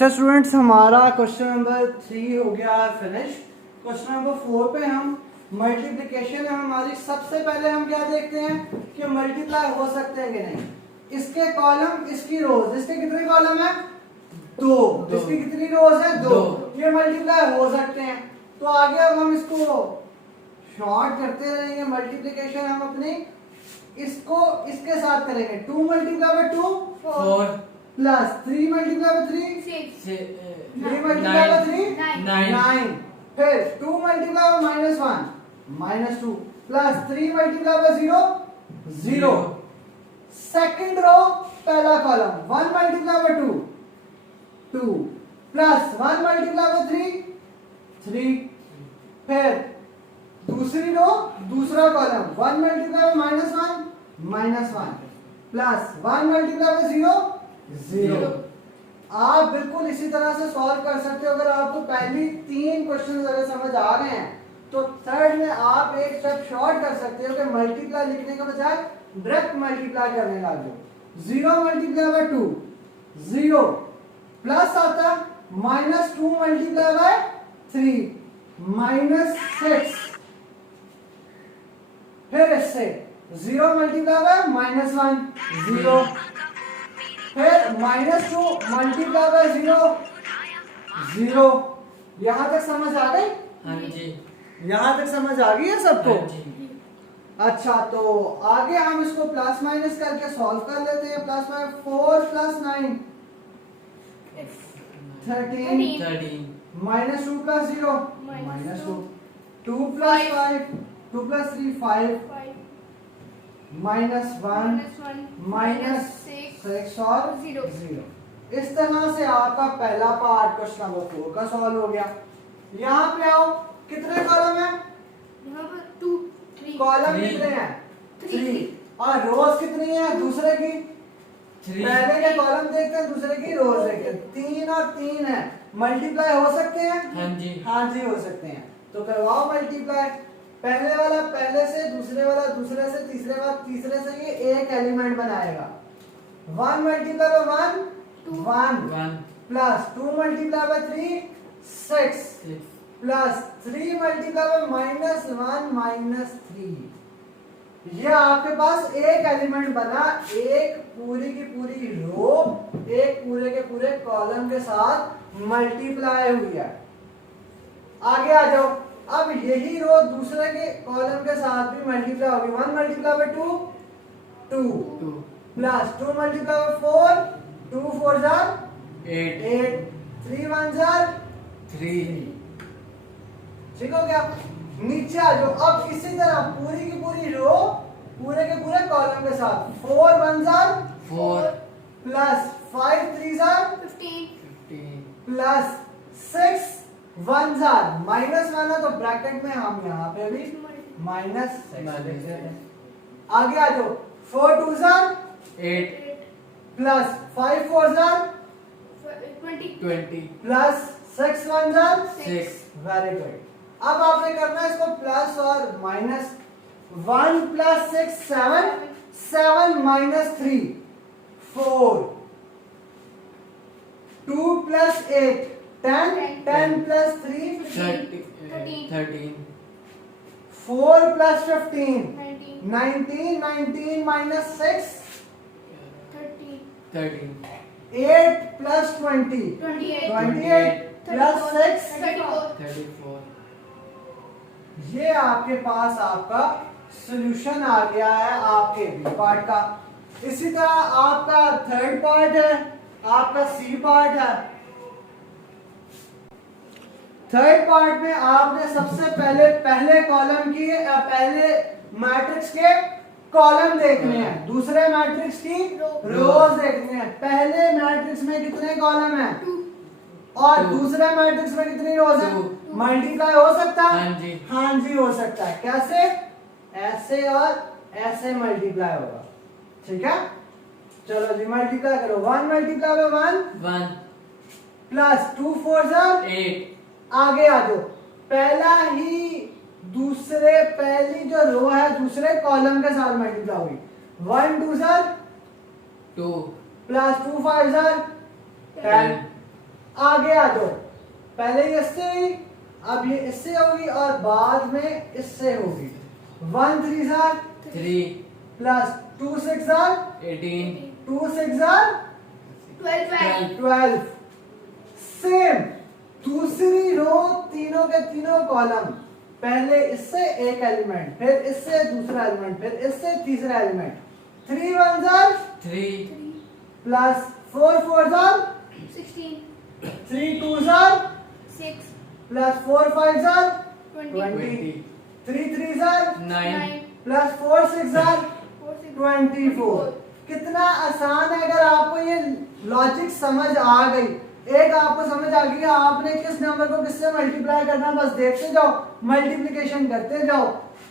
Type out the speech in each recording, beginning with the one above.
अच्छा स्टूडेंट्स, हमारा question number 3 हो गया है फिनिश। क्वेश्चन नंबर 4 पे हम मल्टीप्लिकेशन है हमारी। सबसे पहले हम क्या देखते हैं कि मल्टीप्लाई हो सकते हैं कि नहीं। इसके कॉलम, इसकी रोज, इसके कितने कॉलम है? दो। इसकी कितनी रोज है? दो। ये मल्टीप्लाई हो सकते हैं। तो आगे अब हम इसको शॉर्ट करते रहेंगे। मल्टीप्लिकेशन हम अपनी इसको इसके साथ करेंगे। 2 multiply by 2 4 plus 3 multiply by 3 6 3 multiply by 3 9 फिर 2 multiply by -1 -2 plus 3 multiply by 0 0। Second row पहला column 1 multiply by 2 2 plus 1 multiply by 3 3। फिर दूसरी रो दूसरा column 1 multiply by -1 plus 1 multiply by 0 0। आप बिल्कुल इसी तरह से सॉल्व कर सकते हो। अगर आपको पहली 3 क्वेश्चन अगर समझ आ गए हैं तो थर्ड में आप एक स्टेप शॉर्ट कर सकते हो कि मल्टीप्लाई लिखने के बजाय डायरेक्ट मल्टीप्लाई करने लग जाओ। 0 मल्टीप्लाई बाय 2 0 प्लस आता -2 मल्टीप्लाई बाय 3 -6। फिर इससे 0 मल्टीप्लाई बाय -1 0। फिर -2 मल्टीप्लाई बाय 0 0। यहां तक समझ आ गई? हाँ जी। यहां तक समझ आ गई है सबको? हाँ जी। अच्छा, तो आगे हम इसको प्लस माइनस करके सॉल्व कर लेते हैं। Plus minus 4 plus 9 13 -2 plus 0 -2 2 plus 5 2 plus 3 5 -1 -6 और 0। इस तरह से आपका पहला पार्ट क्वेश्चन नंबर 4 का सॉल्व हो गया। यहाँ पे आओ, कितने कॉलम है? यहाँ पर 2 3 कॉलम कितने हैं? 3 और रोज कितनी है दूसरे की? 3। पहले के कॉलम देखते हैं, दूसरे की रोज देखते हैं। 3 और 3 है, मल्टीप्लाई हो सकते हैं? हाँ जी। हाँ जी हो सकते हैं। तो करवाओ मल्टीप्लाई। पहले वाला पहले से, दूसरे वाला दूसरे से, तीसरे वाला तीसरे से, ये एक एलिमेंट बनाएगा। 1 multiply by 1 1 plus 2 multiply by 3 6 plus 3 multiply by -1 -3। ये आपके पास एक एलिमेंट बना, एक पूरी की पूरी रो एक पूरे के पूरे कॉलम के साथ मल्टीप्लाई हुई है। आगे आ जाओ। अब यही रो दूसरे के कॉलम के साथ भी मल्टीप्लाई होगी। 1 multiply by 2 2 plus 2 multiply by 4 2 4 8 3 1 3। ठीक हो गया? नीचे आ जाओ। अब इसी तरह पूरी की पूरी रो पूरे के पूरे कॉलम के साथ 4 1 4 प्लस 5 3 15 प्लस 6 1 -1 है तो ब्रैकेट में हम यहाँ पे भी -6 लिख देते हैं। आगे आ जाओ। 4 2 8 प्लस 5 4 20 प्लस 6 1 6। Very good. अब आपने करना है इसको प्लस और minus. 1 plus 6 7 7 -3 4 2 plus 8 10 10 plus 3 13 4 plus 15 19 19 minus 6 30 8 plus 20 28 plus 6 34 ये आपके पास आपका सॉल्यूशन आ गया है आपके बी पार्ट का। इसी तरह आपका थर्ड पार्ट है, आपका सी पार्ट है। थर्ड पार्ट में आपने सबसे पहले कॉलम की पहले मैट्रिक्स के कॉलम देखने हैं, दूसरे मैट्रिक्स की रोज देखने हैं। पहले मैट्रिक्स में कितने कॉलम हैं और दूसरे मैट्रिक्स में कितनी रोज हैं? मल्टीप्लाई हो सकता है? हाँ जी। हाँ जी हो सकता है। कैसे? ऐसे और ऐसे मल्टीप्लाई होगा। ठीक है, चलो जी मल्टीप्लाई करो। 1 मल्टीप्लाई बाय 1 प्लस 2 4 8 आगे आ जाओ। पहला ही दूसरे पहली जो रो है दूसरे कॉलम के साथ मल्टीप्लाई होगी। 1 2 2 प्लस 2 5 10 आगे आ जाओ, पहले ये इससे हुई, अब ये इससे होगी और बाद में इससे होगी। 1 3 are 3 plus 2 6 are 18 2 6 are 12 12। Same दूसरी रो, तीनों के तीनों कॉलम, पहले इससे एक एलिमेंट, फिर इससे दूसरा एलिमेंट, फिर इससे तीसरा element. 3 1s are 3 plus 4 4s are 16 3 2s are 6 plus 4 5s are 20 20, 3 3s are 9 plus 4 6 are 4 6 24। कितना आसान है। अगर आपको ये लॉजिक समझ आ गई, एक आपको समझ आ गई आपने किस नंबर को किससे मल्टीप्लाई करना, बस देखते जाओ, मल्टीप्लिकेशन करते जाओ।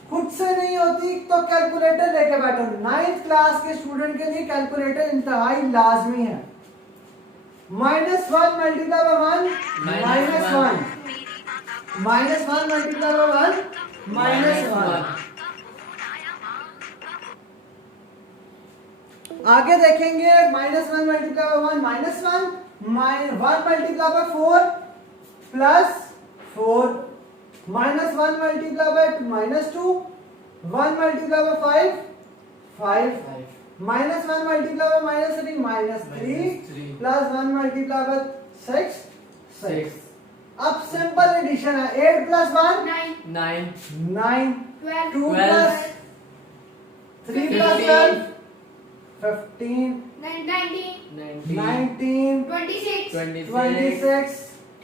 खुद से नहीं होती तो कैलकुलेटर लेके बैठो। 9th क्लास के स्टूडेंट के लिए कैलकुलेटर इंतहाई लाजमी है। -1 मल्टीप्लाई बाय 1 -1, -1 मल्टीप्लाई बाय 1 -1। आगे देखेंगे -1 multiply by 1 -1, -1 multiply by 4 plus 4, -1 multiply by -2, 1 multiply by 5, -1 multiply by -3 plus 1 multiply bye 6 6 अब सिंपल एडिशन है। 8 प्लस 1 9 9, 12 2 12, प्लस 3 प्लस 12 15, 19 19, 26 26,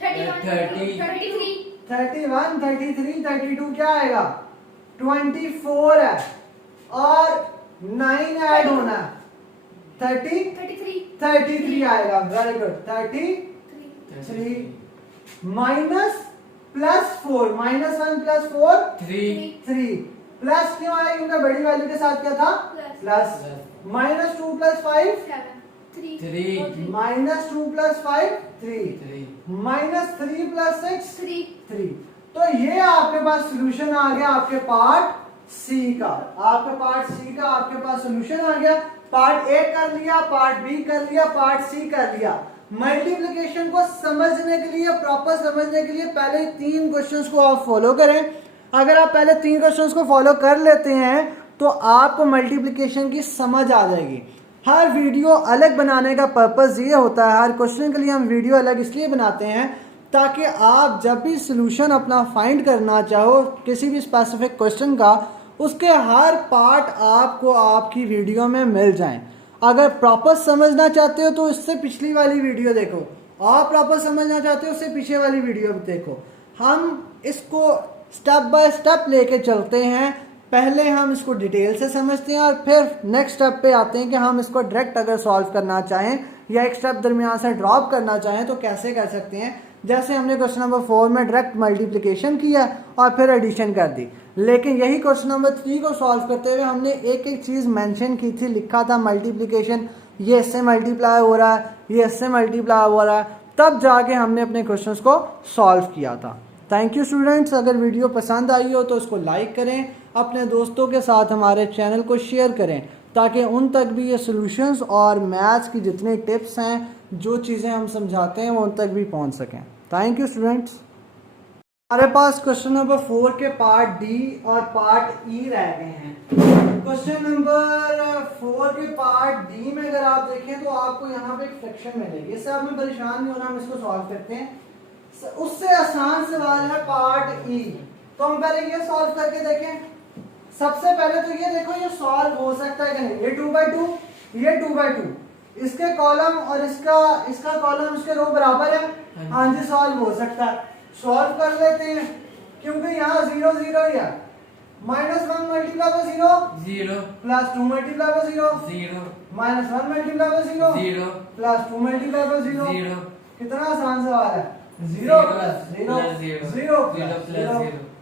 31 30, 33 31, 33, 32 क्या आएगा? 24 है और 9 ऐड होना है, 33 आएगा। Very good. 33 minus plus 4, -1 plus 4 3 plus क्यों आया? क्योंकि बड़ी वैल्यू के साथ क्या था? प्लस। -2 plus 5 3 -2 plus 5 3 -3 plus 6 3। तो ये आपके पास सॉल्यूशन आ गया आपके पार्ट सी का। आपके पार्ट सी का आपके पास सॉल्यूशन आ गया। पार्ट ए कर लिया, पार्ट बी कर लिया, पार्ट सी कर लिया। मल्टीप्लिकेशन को समझने के लिए, प्रॉपर समझने के लिए पहले 3 क्वेश्चंस को आप फॉलो करें। अगर आप पहले 3 क्वेश्चंस को फॉलो कर लेते हैं तो आपको मल्टीप्लिकेशन की समझ आ जाएगी। हर वीडियो अलग बनाने का पर्पस ये होता है, हर क्वेश्चन के लिए हम वीडियो अलग इसलिए बनाते हैं ताकि आप जब भी सॉल्यूशन अपना फाइंड करना चाहो किसी भी स्पेसिफिक क्वेश्चन का, उसके हर पार्ट आपको आपकी वीडियो में मिल जाएं। अगर प्रॉपर समझना चाहते हो तो इससे पिछली वाली वीडियो देखो, और प्रॉपर समझना चाहते हो उससे पीछे वाली वीडियो देखो। हम इसको स्टेप बाय स्टेप लेके चलते हैं। पहले हम इसको डिटेल से समझते हैं और फिर नेक्स्ट स्टेप पे आते हैं कि हम इसको डायरेक्ट अगर सॉल्व करना चाहें या एक स्टेप दरमियान से ड्रॉप करना चाहें तो कैसे कर सकते हैं। जैसे हमने क्वेश्चन नंबर 4 में डायरेक्ट मल्टीप्लिकेशन किया और फिर एडिशन कर दी, लेकिन यही क्वेश्चन नंबर 3 को सॉल्व करते हुए हमने एक एक चीज़ मेंशन की थी, लिखा था मल्टीप्लिकेशन, ये इससे मल्टीप्लाई हो रहा है, ये इससे मल्टीप्लाई हो रहा है, तब जाके हमने अपने क्वेश्चंस को सॉल्व किया था। Thank you students. अगर वीडियो पसंद आई हो तो इसको लाइक करें, अपने दोस्तों के साथ हमारे चैनल को शेयर करें ताकि उन तक भी ये सॉल्यूशंस और मैथ्स की जितने टिप्स हैं, जो चीज़ें हम समझाते हैं वो उन तक भी पहुंच सकें। Thank you students. हमारे पास क्वेश्चन नंबर 4 के पार्ट डी और पार्ट ई रह गए हैं। क्वेश्चन नंबर 4 के पार्ट डी में अगर आप देखें तो आपको यहाँ पे एक फ्रैक्शन मिलेगी। इससे आप में परेशान नहीं होना, हम इसको सॉल्व करते हैं। उससे आसान सवाल है पार्ट ई, तो हम पहले ये सॉल्व करके देखें। सबसे पहले तो ये देखो ये सॉल्व हो सकता है कि नहीं। ये 2/2, ये 2/2, इसके कॉलम और इसका कॉलम इसके रो बराबर है। हाँ जी, सॉल्व हो सकता है। सॉल्व कर लेते हैं क्योंकि यहाँ 0 0 ही है। -1 multiply by 0 plus 2 multiply by 0 -1 multiply by 0 plus 2 multiply by 0। कितना आसान सवाल है। 0 प्लस 0 0 प्लस 0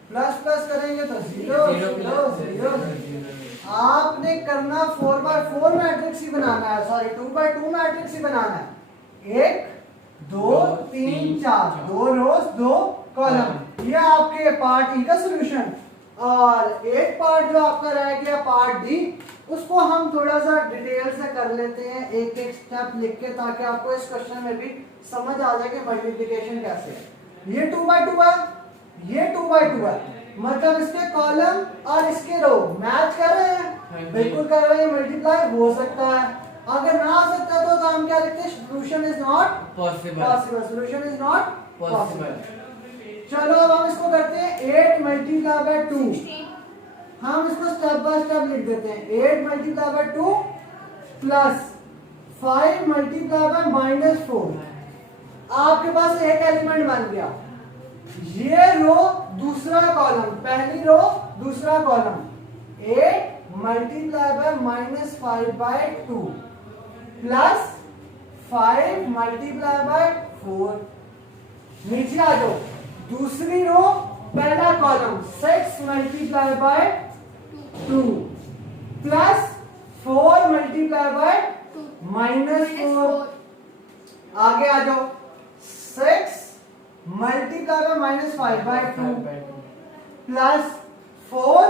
प्लस प्लस करेंगे तो 0 0 0। आपने करना 4/4 मैट्रिक्स ही बनाना है, सॉरी 2/2 मैट्रिक्स ही बनाना है। 1 2 3 4, 2 रोज 2 कॉलम। ये आपके पार्ट ई का सॉल्यूशन। और एक पार्ट जो आपका रह गया पार्ट डी, उसको हम थोड़ा सा डिटेल से कर लेते हैं एक एक स्टेप लिख के, ताकि आपको इस क्वेश्चन में भी समझ आ जाए कि मल्टीप्लिकेशन कैसे है। ये 2 बाय 2 है, ये 2 बाय 2 है, मतलब इसके कॉलम और इसके रो मैच कर रहे हैं, बिल्कुल कर रहे हैं, मल्टीप्लाई हो सकता है। अगर ना आ सकता तो हम क्या लिखते हैं, solution is not possible, solution is not possible. चलो अब हम इसको करते हैं 8 मल्टीप्लाई बाय 2, हम इसको स्टेप बाय स्टेप लिख देते हैं। 8 multiply by 2 plus 5 multiply by -4, आपके पास एक एलिमेंट बन गया। ये रो दूसरा कॉलम, पहली रो दूसरा column, 8 multiply by -5 by 2 plus 5 multiply by 4। नीचे आ जाओ, दूसरी रो पहला column 6 multiply by 2 plus 4 multiply by -4। आगे आ जाओ, 6 multiply by -5 by 2 plus 4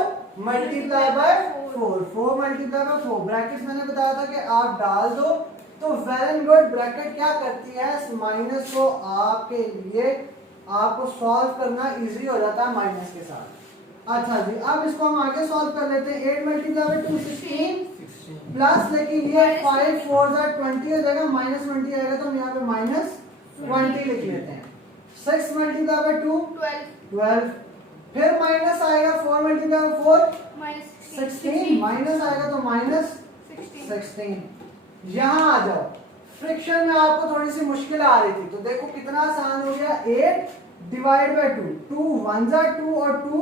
multiply by 4, 4 multiply by 4। Brackets मैंने बताया था कि आप डाल दो तो वेल एंड गुड। ब्रैकेट क्या करती है, इस माइनस को आपके लिए आपको सॉल्व करना इजी हो जाता है माइनस के साथ। अच्छा जी, अब इसको हम आगे सॉल्व कर लेते हैं। 8 मल्टीप्लाई बाय 2 16 प्लस, लेकिन ये 5 4 20 हो जाएगा, -20 आएगा तो हम यहाँ पे -20 लिख लेते हैं। 6 मल्टीप्लाई बाय 2 12, फिर माइनस आएगा 4 मल्टीप्लाई बाय 4 16, माइनस आएगा तो -16। यहाँ आ जाओ, फ्रिक्शन में आपको थोड़ी सी मुश्किल आ रही थी, तो देखो कितना आसान हो गया। 8 डिवाइड बाय 2, 2 1 जा 2 और 2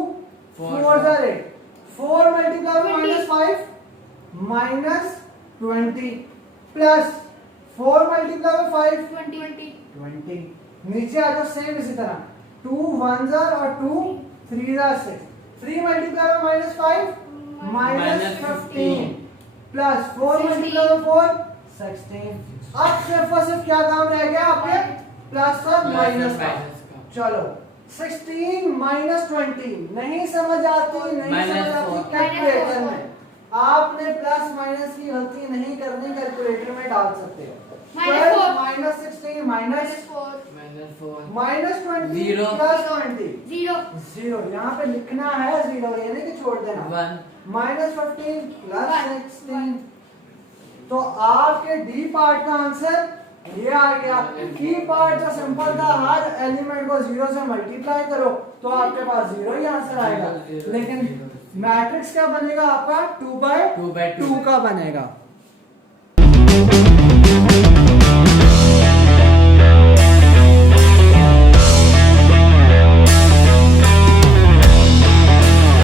4 जा 8, 4 multiply by -5 -20 plus 4 multiply by 5 20। नीचे आ जाओ, सेम इसी तरह 2 1 जा और 2 3 जा 6, 3 multiply by -5 -15 plus 4 multiply by 4 16। अब सिर्फ और सिर्फ क्या काम रह गया आपके, प्लस और माइनस का। चलो 16 -20 नहीं समझ आती, नहीं समझ आती कैलकुलेटर में, आपने प्लस माइनस की गलती नहीं करनी, कैलकुलेटर में डाल सकते हो। 12 -16 -4 -20 प्लस 20 0, यहाँ पे लिखना है 0, यानी कि छोड़ देना। -15 प्लस 16, तो आपके डी पार्ट का आंसर ये आ गया। ई पार्ट जो सिंपल था, हर एलिमेंट को 0 से मल्टीप्लाई करो तो आपके पास 0 ही आंसर आएगा, लेकिन मैट्रिक्स क्या बनेगा आपका 2 बाय 2 का बनेगा।